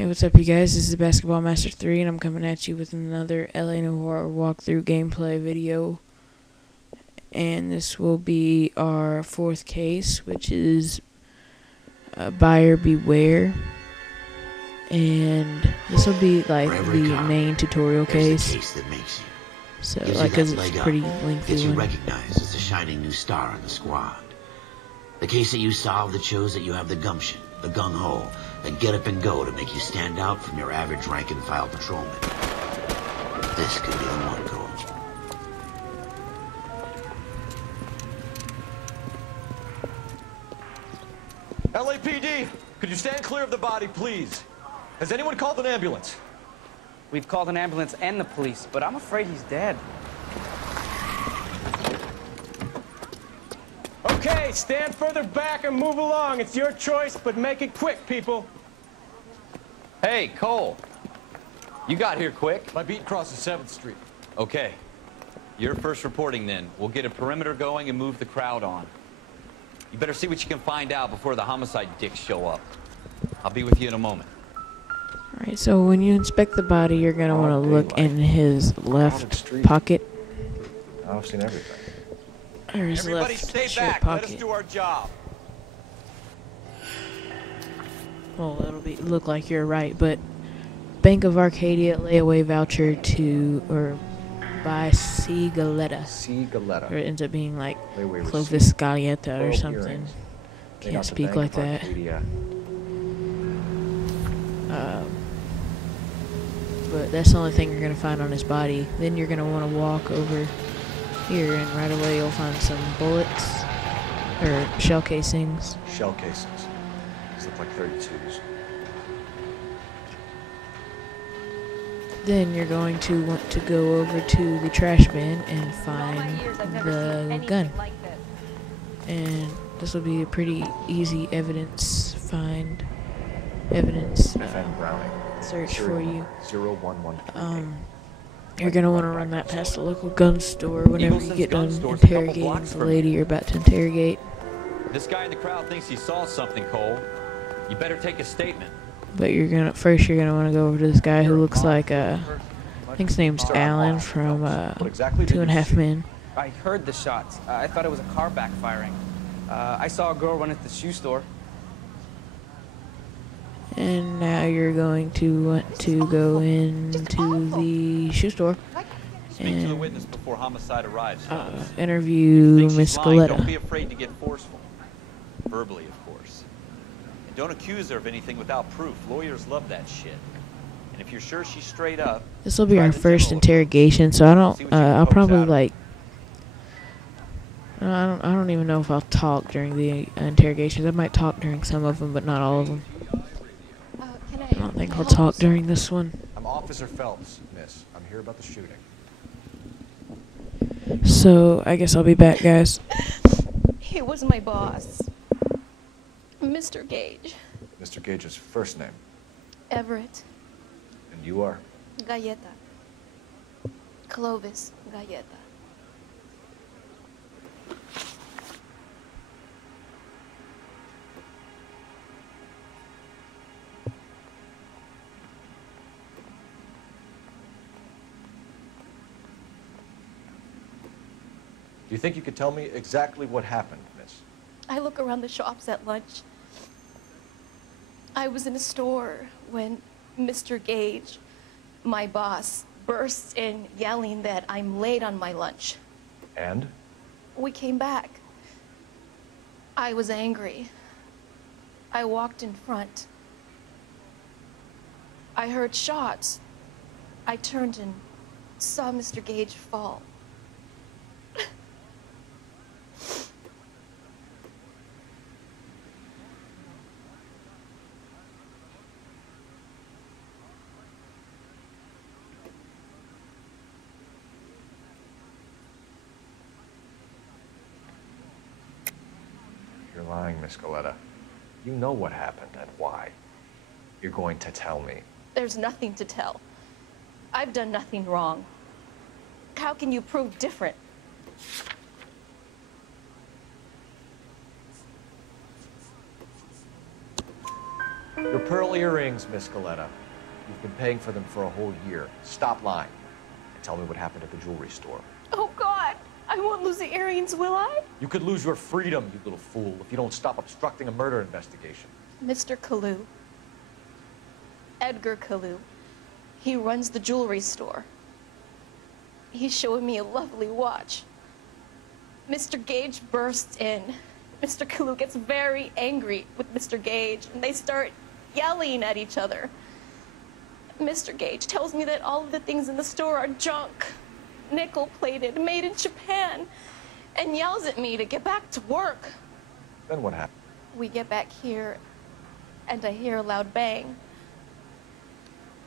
Hey, what's up, you guys? This is Basketball Master 3, and I'm coming at you with another LA Noire walkthrough gameplay video. And this will be our fourth case, which is Buyer Beware. And this will be like the main tutorial case. So, like, because it's pretty lengthy. Gets you recognized as a shining new star in the squad. The case that you solved that shows that you have the gumption, the gung-ho, the get up and go to make you stand out from your average rank and file patrolman. This could be the one, Cole. LAPD, could you stand clear of the body, please? Has anyone called an ambulance? We've called an ambulance and the police, but I'm afraid he's dead. Okay, stand further back and move along. It's your choice, but make it quick, people. Hey, Cole. You got here quick. My beat crosses 7th Street. Okay. You're first reporting then. We'll get a perimeter going and move the crowd on. You better see what you can find out before the homicide dicks show up. I'll be with you in a moment. Alright, so when you inspect the body, you're going to want to look in his left pocket. I've seen everything. Or his Everybody left stay shirt back. pocket. Let us do our job. Well, it'll look like you're right, but Bank of Arcadia layaway voucher to, or buy C. Galetta. C. Galetta. Or it ends up being like Layaway Clovis Galletta or Oral something. earrings. They Can't got the speak Bank like of that. Arcadia. But that's the only thing you're going to find on his body. Then you're going to want to walk over here, and right away you'll find some bullets, or shell casings. Shell casings. These look like 32s. Then you're going to want to go over to the trash bin and find the gun. And this will be a pretty easy evidence Browning. search for you. 01138. You're gonna want to run that past the local gun store whenever you get done interrogating the lady you're about to interrogate. This guy in the crowd thinks he saw something, Cole. You better take a statement. But you're gonna want to go over to this guy who looks like I think his name's Alan from Two and a Half Men. I heard the shots. I thought it was a car backfiring. I saw a girl run at the shoe store. And now you're going to want to go into the shoe store Speak to the witness before homicide arrives. interview Think Miss she's lying, Galetta. Don't be afraid to get forceful. Verbally, of course. And don't accuse her of anything without proof. Lawyers love that shit. And if you're sure she's straight up, This will be try our the first general interrogation, so I See don't. what you can I'll coax probably out of her. like. I don't even know if I'll talk during the interrogations. I might talk during some of them, but not all of them. I don't think I'll talk during this one. I'm Officer Phelps, miss. I'm here about the shooting. So I guess I'll be back, guys. He was my boss, Mr. Gage. Mr. Gage's first name. Everett And you are? Galleta. Clovis Galleta. Do you think you could tell me exactly what happened, miss? I look around the shops at lunch. I was in a store when Mr. Gage, my boss, bursts in yelling that I'm late on my lunch. And? We came back. I was angry. I walked in front. I heard shots. I turned and saw Mr. Gage fall. You're lying, Miss Galetta. You know what happened and why. You're going to tell me. There's nothing to tell. I've done nothing wrong. How can you prove different? Your pearl earrings, Miss Coletta. You've been paying for them for a whole year. Stop lying and tell me what happened at the jewelry store. Oh, God. I won't lose the earrings, will I? You could lose your freedom, you little fool, if you don't stop obstructing a murder investigation. Mr. Kalu. Edgar Kalu. He runs the jewelry store. He's showing me a lovely watch. Mr. Gage bursts in. Mr. Kalu gets very angry with Mr. Gage, and they start yelling at each other. Mr. Gage tells me that all of the things in the store are junk, nickel-plated, made in Japan, and yells at me to get back to work. Then what happened? We get back here, and I hear a loud bang.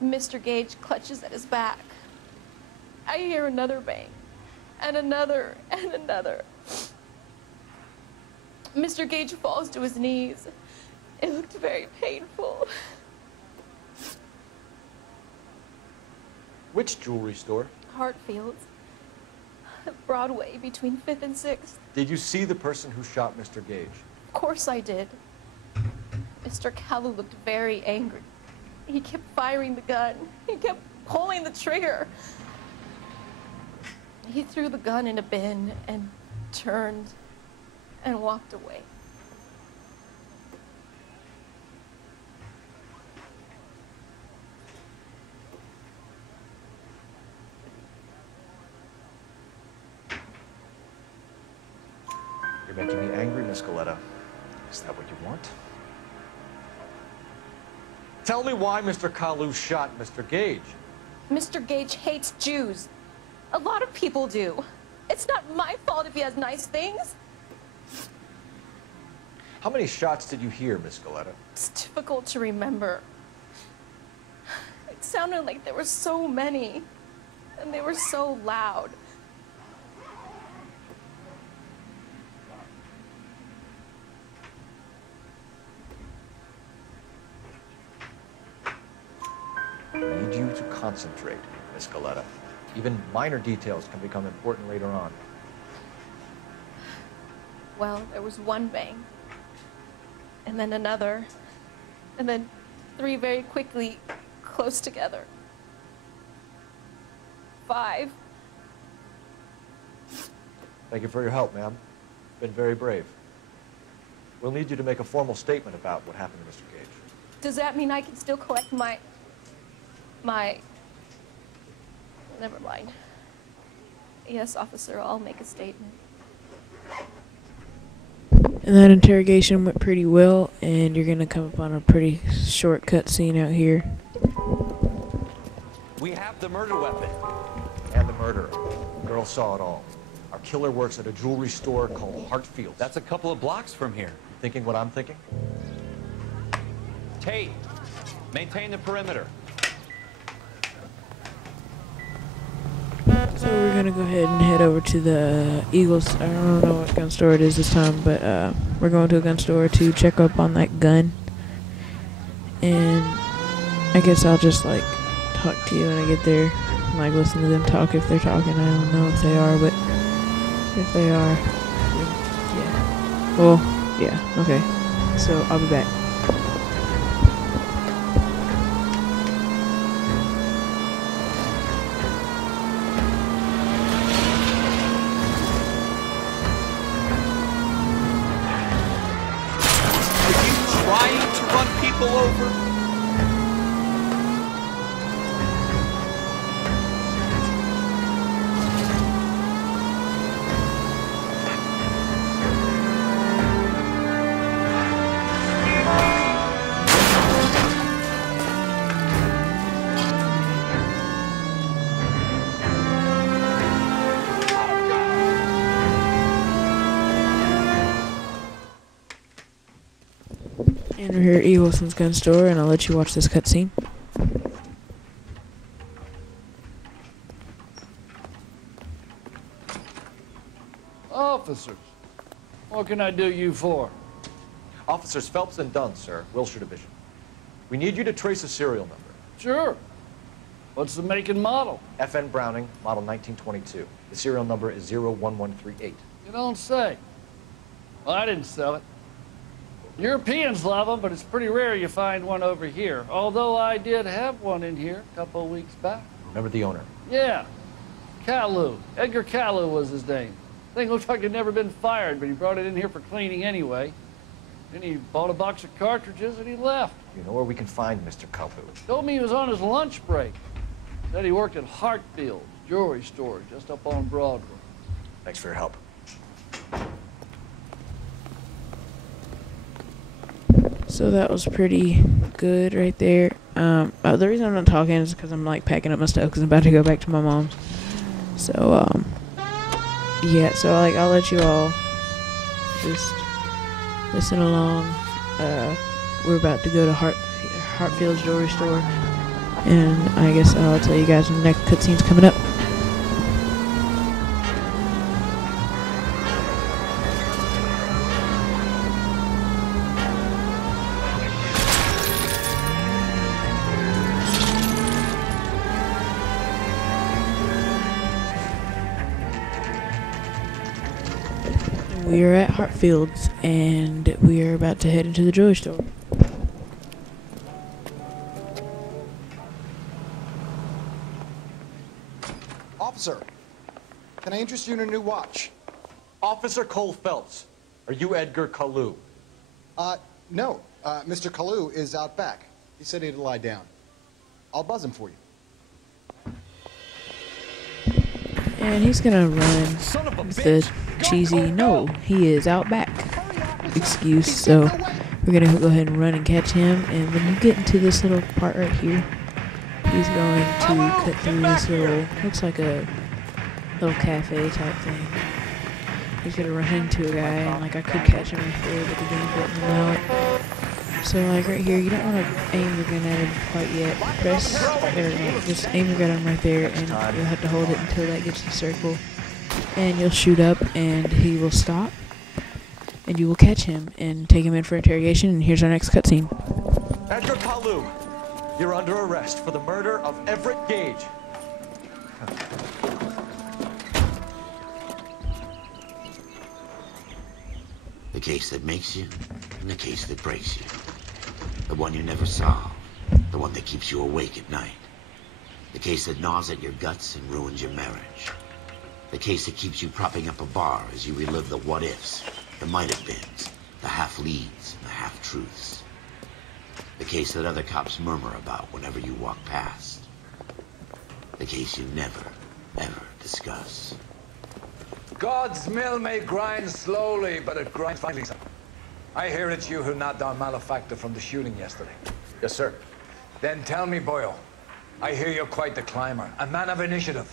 Mr. Gage clutches at his back. I hear another bang, and another, and another. Mr. Gage falls to his knees. It looked very painful. Which jewelry store? Hartfield's. Broadway, between 5th and 6th. Did you see the person who shot Mr. Gage? Of course I did. Mr. Kalu looked very angry. He kept firing the gun. He kept pulling the trigger. He threw the gun in a bin and turned and walked away. You're making me angry, Miss Coletta. Is that what you want? Tell me why Mr. Kalu shot Mr. Gage. Mr. Gage hates Jews. A lot of people do. It's not my fault if he has nice things. How many shots did you hear, Miss Coletta? It's difficult to remember. It sounded like there were so many, and they were so loud. I need you to concentrate, Miss Coletta. Even minor details can become important later on. Well, there was one bang, and then another, and then 3 very quickly, close together. 5. Thank you for your help, ma'am. Been very brave. We'll need you to make a formal statement about what happened to Mr. Gage. Does that mean I can still collect my... Never mind. Yes, officer, I'll make a statement. And that interrogation went pretty well, and you're gonna come upon a pretty short cut scene out here. We have the murder weapon. And the murderer. The girl saw it all. Our killer works at a jewelry store called Hartfield's. That's a couple of blocks from here. Thinking what I'm thinking? Tate, maintain the perimeter. So we're gonna go ahead and head over to the Eagles. I don't know what gun store it is this time, but we're going to a gun store to check up on that gun. And I guess I'll just like talk to you when I get there. Like listen to them talk if they're talking. I don't know if they are, but if they are, yeah. Well, yeah. Okay. So I'll be back. Trying to run people over? And we're here at Eagleson's gun store, and I'll let you watch this cutscene. Officers, what can I do you for? Officers Phelps and Dunn, sir, Wilshire Division. We need you to trace a serial number. Sure. What's the make and model? FN Browning, model 1922. The serial number is 01138. You don't say. Well, I didn't sell it. Europeans love them, but it's pretty rare you find one over here. Although I did have one in here a couple of weeks back. Remember the owner? Yeah, Kalu. Edgar Kalu was his name. Thing looked like he'd never been fired, but he brought it in here for cleaning anyway. Then he bought a box of cartridges and he left. You know where we can find Mr. Kalu? Told me he was on his lunch break. Said he worked at Hartfield's jewelry store just up on Broadway. Thanks for your help. So that was pretty good right there. The reason I'm not talking is because I'm like packing up my stuff because I'm about to go back to my mom's. So yeah. So like I'll let you all just listen along. We're about to go to Hartfield's jewelry store, and I guess I'll tell you guys when the next cutscene's coming up. We are at Hartfield's, and we are about to head into the jewelry store. Officer, can I interest you in a new watch? Officer Cole Phelps, are you Edgar Kalu? No. Mr. Kalu is out back. He said he'd lie down. I'll buzz him for you. And he's gonna run the cheesy, no, he is out back excuse. So we're gonna go ahead and run and catch him. And when you get into this little part right here, he's going to cut through this little, looks like a little cafe type thing. He's gonna run into a guy, and like I could catch him right there, but the game didn't allow it. So like right here, you don't want to aim your gun at him quite yet. Press, there we go, just aim your gun at him right there, and you'll have to hold it until that gets the circle. And you'll shoot up, and he will stop, and you will catch him and take him in for interrogation. And here's our next cutscene. Edgar Kalu, you're under arrest for the murder of Everett Gage. The case that makes you, and the case that breaks you. The one you never solve. The one that keeps you awake at night. The case that gnaws at your guts and ruins your marriage. The case that keeps you propping up a bar as you relive the what-ifs, the might-have-beens, the half-leads, and the half-truths. The case that other cops murmur about whenever you walk past. The case you never, ever discuss. God's mill may grind slowly, but it grinds finally. I hear it's you who nabbed our malefactor from the shooting yesterday. Yes, sir. Then tell me, Boyle, I hear you're quite the climber, a man of initiative.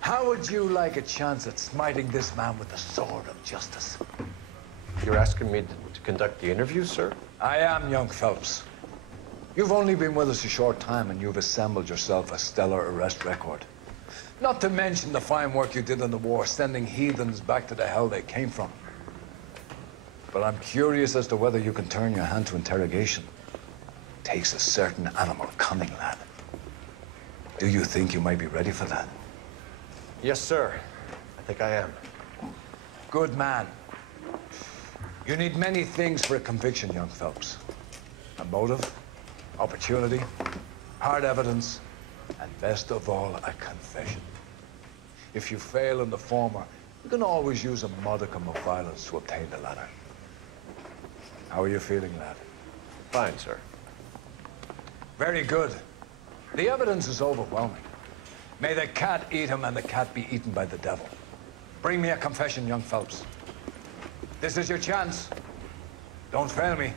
How would you like a chance at smiting this man with the sword of justice? You're asking me to conduct the interview, sir? I am, young Phelps. You've only been with us a short time, and you've assembled yourself a stellar arrest record. Not to mention the fine work you did in the war, sending heathens back to the hell they came from. But I'm curious as to whether you can turn your hand to interrogation. Takes a certain animal cunning, lad. Do you think you might be ready for that? Yes, sir. I think I am. Good man. You need many things for a conviction, young Phelps. A motive, opportunity, hard evidence, and best of all, a confession. If you fail in the former, you can always use a modicum of violence to obtain the latter. How are you feeling, lad? Fine, sir. Very good. The evidence is overwhelming. May the cat eat him and the cat be eaten by the devil. Bring me a confession, young Phelps. This is your chance. Don't fail me.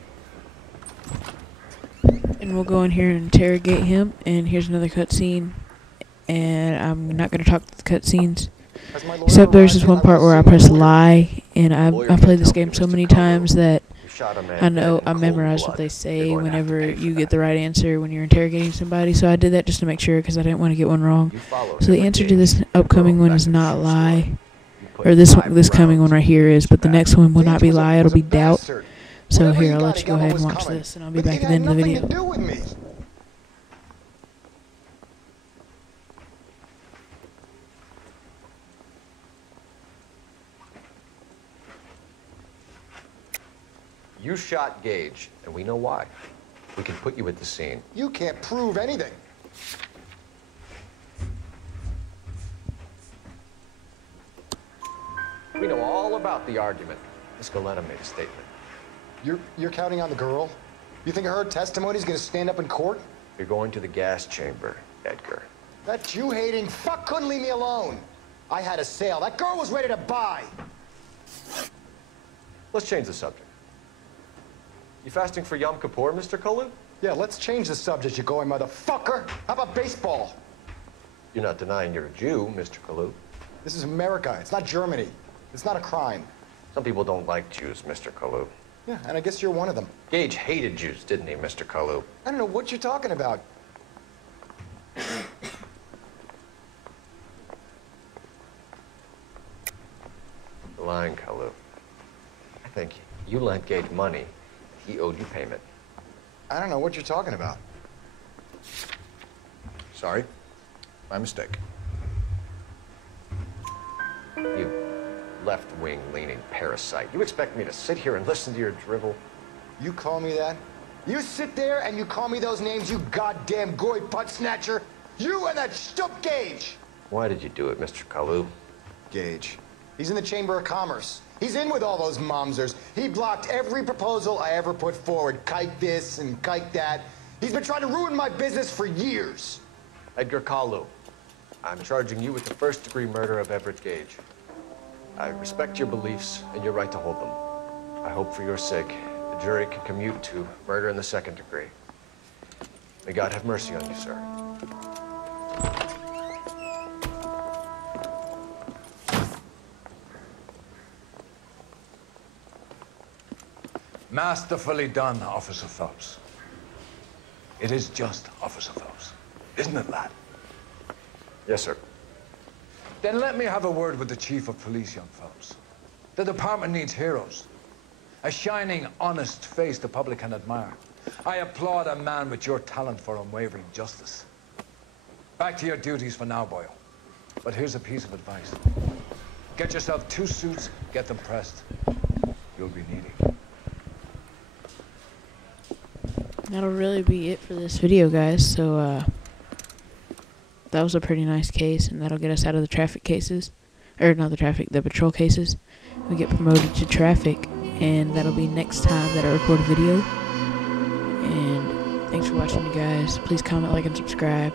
And we'll go in here and interrogate him. And here's another cutscene. And I'm not going to talk to the cutscenes. Except there's this one part where I press lie. And I've played this game so many times that I know I memorized what they say whenever you get the right answer when you're interrogating somebody. So I did that just to make sure because I didn't want to get one wrong. So the answer to this upcoming one is not lie. Or this coming one right here is, but the next one will not be lie, it'll be doubt. So here, I'll let you go ahead and watch this, and I'll be back at the end of the video. You shot Gage, and we know why. We can put you at the scene. You can't prove anything. We know all about the argument. Miss Goleta made a statement. You're counting on the girl? You think her testimony is going to stand up in court? You're going to the gas chamber, Edgar. That Jew-hating fuck couldn't leave me alone. I had a sale. That girl was ready to buy. Let's change the subject. You fasting for Yom Kippur, Mr. Kalu? Yeah, let's change the subject, you going motherfucker. How about baseball? You're not denying you're a Jew, Mr. Kalu. This is America. It's not Germany. It's not a crime. Some people don't like Jews, Mr. Kalu. Yeah, and I guess you're one of them. Gage hated Jews, didn't he, Mr. Kalu? I don't know what you're talking about. You're lying, Kalu. I think you lent Gage money. He owed you payment. I don't know what you're talking about. Sorry. My mistake. You left-wing leaning parasite. You expect me to sit here and listen to your drivel? You call me that? You sit there and you call me those names, you goddamn goy butt snatcher? You and that stup Gage! Why did you do it, Mr. Kalu? Gage. He's in the Chamber of Commerce. He's in with all those momsers. He blocked every proposal I ever put forward. Kike this and kike that. He's been trying to ruin my business for years. Edgar Kalu, I'm charging you with the first-degree murder of Everett Gage. I respect your beliefs and your right to hold them. I hope for your sake the jury can commute to murder in the second degree. May God have mercy on you, sir. Masterfully done, Officer Phelps. It is just Officer Phelps, isn't it, lad? Yes, sir. Then let me have a word with the Chief of Police, young Phelps. The department needs heroes. A shining, honest face the public can admire. I applaud a man with your talent for unwavering justice. Back to your duties for now, Boyle. But here's a piece of advice. Get yourself 2 suits, get them pressed. You'll be needing. That'll really be it for this video, guys. So, that was a pretty nice case, and that'll get us out of the traffic cases. Or, not the traffic, the patrol cases. We get promoted to traffic, and that'll be next time that I record a video. And thanks for watching, you guys. Please comment, like, and subscribe.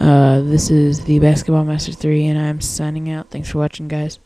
This is the Basketball Master 3, and I'm signing out. Thanks for watching, guys.